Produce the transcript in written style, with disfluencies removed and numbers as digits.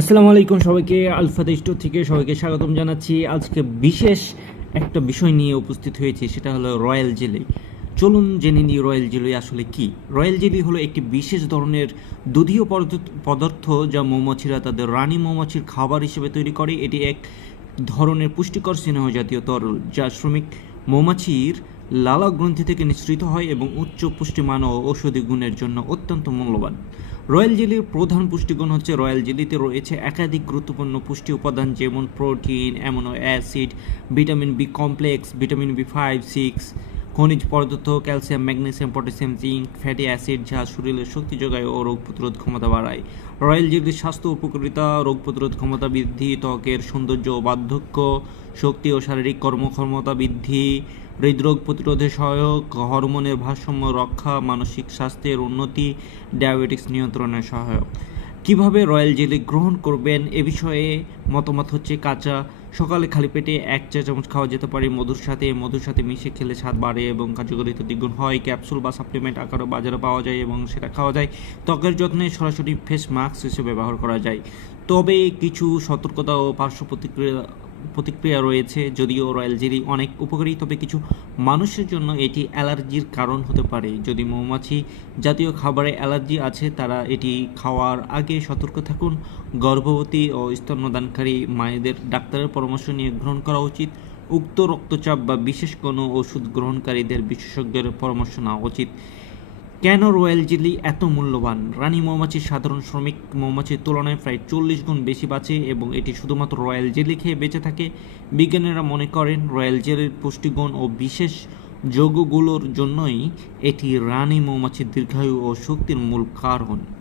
আসসালামু আলাইকুম সবাইকে আলফা স্টোর থেকে সবাইকে স্বাগতম জানাচ্ছি। আজকে বিশেষ একটা বিষয় নিয়ে উপস্থিত হয়েছি, সেটা হলো রয়্যাল জেলি। চলুন জেনে নিই রয়্যাল জেলি আসলে কি। রয়্যাল জেলি হলো একটি বিশেষ ধরনের দুধীয় পদার্থ যা মৌমাছিরা তাদের রানী মৌমাছির খাবার হিসেবে তৈরি করে। এটি এক ধরনের পুষ্টিকর স্নেহ জাতীয় তরল যা শ্রমিক মৌমাছির লালা গ্রন্থি থেকে নিঃসৃত হয় এবং উচ্চ পুষ্টিমান ও ঔষধি গুণের জন্য অত্যন্ত মূল্যবান। রয়্যাল জেলির প্রধান পুষ্টিগুণ হচ্ছে রয়্যাল জেলিতে রয়েছে একাধিক গুরুত্বপূর্ণ পুষ্টি উপাদান, যেমন protein, amino acid, vitamin B complex, vitamin B five, 6, খনিজ পদার্থ, calcium, magnesium, potassium, zinc, fatty acid যা শরীরের শক্তি যোগায় ও রোগ প্রতিরোধ ক্ষমতা বাড়ায়। রয়্যাল জেলির স্বাস্থ্য উপকারিতা: রোগ প্রতিরোধ ক্ষমতা বৃদ্ধি, ত্বকের সৌন্দর্য ও বার্ধক্য, শক্তি ও শারীরিক কর্মক্ষমতা বৃদ্ধি, হৃদরোগ প্রতিরোধে সহায়ক, হরমোনের ভারসাম্য রক্ষা, মানসিক স্বাস্থ্যের উন্নতি, ডায়াবেটিস নিয়ন্ত্রণে সহায়ক। কিভাবে রয়্যাল জেলি গ্রহণ করবেন এ বিষয়ে মতামত হচ্ছে: কাঁচা সকালে খালি পেটে 1 চা চামচ খাওয়া যেতে পারে। মধুর সাথে মিশিয়ে খেলে স্বাদ বাড়ে এবং কার্যকারিতা দ্বিগুণ হয়। ক্যাপসুল বা সাপ্লিমেন্ট আকারে বাজারে পাওয়া যায় এবং সেটা খাওয়া যায়। ত্বকের যত্নে সরাসরি ফেস মাস্ক হিসেবে ব্যবহার করা যায়। তবে কিছু সতর্কতা ও পার্শ্ব প্রতিক্রিয়া রয়েছে। যদিও রয়্যাল জেলি অনেক উপকারী, তবে কিছু মানুষের জন্য এটি অ্যালার্জির কারণ হতে পারে। যদি মৌমাছি জাতীয় খাবারে অ্যালার্জি আছে, তারা এটি খাওয়ার আগে সতর্ক থাকুন। গর্ভবতী ও স্তন্যদানকারী মায়েদের ডাক্তারের পরামর্শ নিয়ে গ্রহণ করা উচিত। উক্ত রক্তচাপ বা বিশেষ কোনো ওষুধ গ্রহণকারীদের বিশেষজ্ঞের পরামর্শ নেওয়া উচিত। কেন রয়্যাল জেলি এত মূল্যবান? রানী মৌমাছি সাধারণ শ্রমিক মৌমাছির তুলনায় প্রায় 40 গুণ বেশি বাঁচে এবং এটি শুধুমাত্র রয়্যাল জেলি খেয়ে বেঁচে থাকে। বিজ্ঞানীরা মনে করেন রয়্যাল জেলির পুষ্টিগুণ ও বিশেষ যৌগগুলোর জন্যই এটি রানী মৌমাছির দীর্ঘায়ু ও শক্তির মূল কারণ।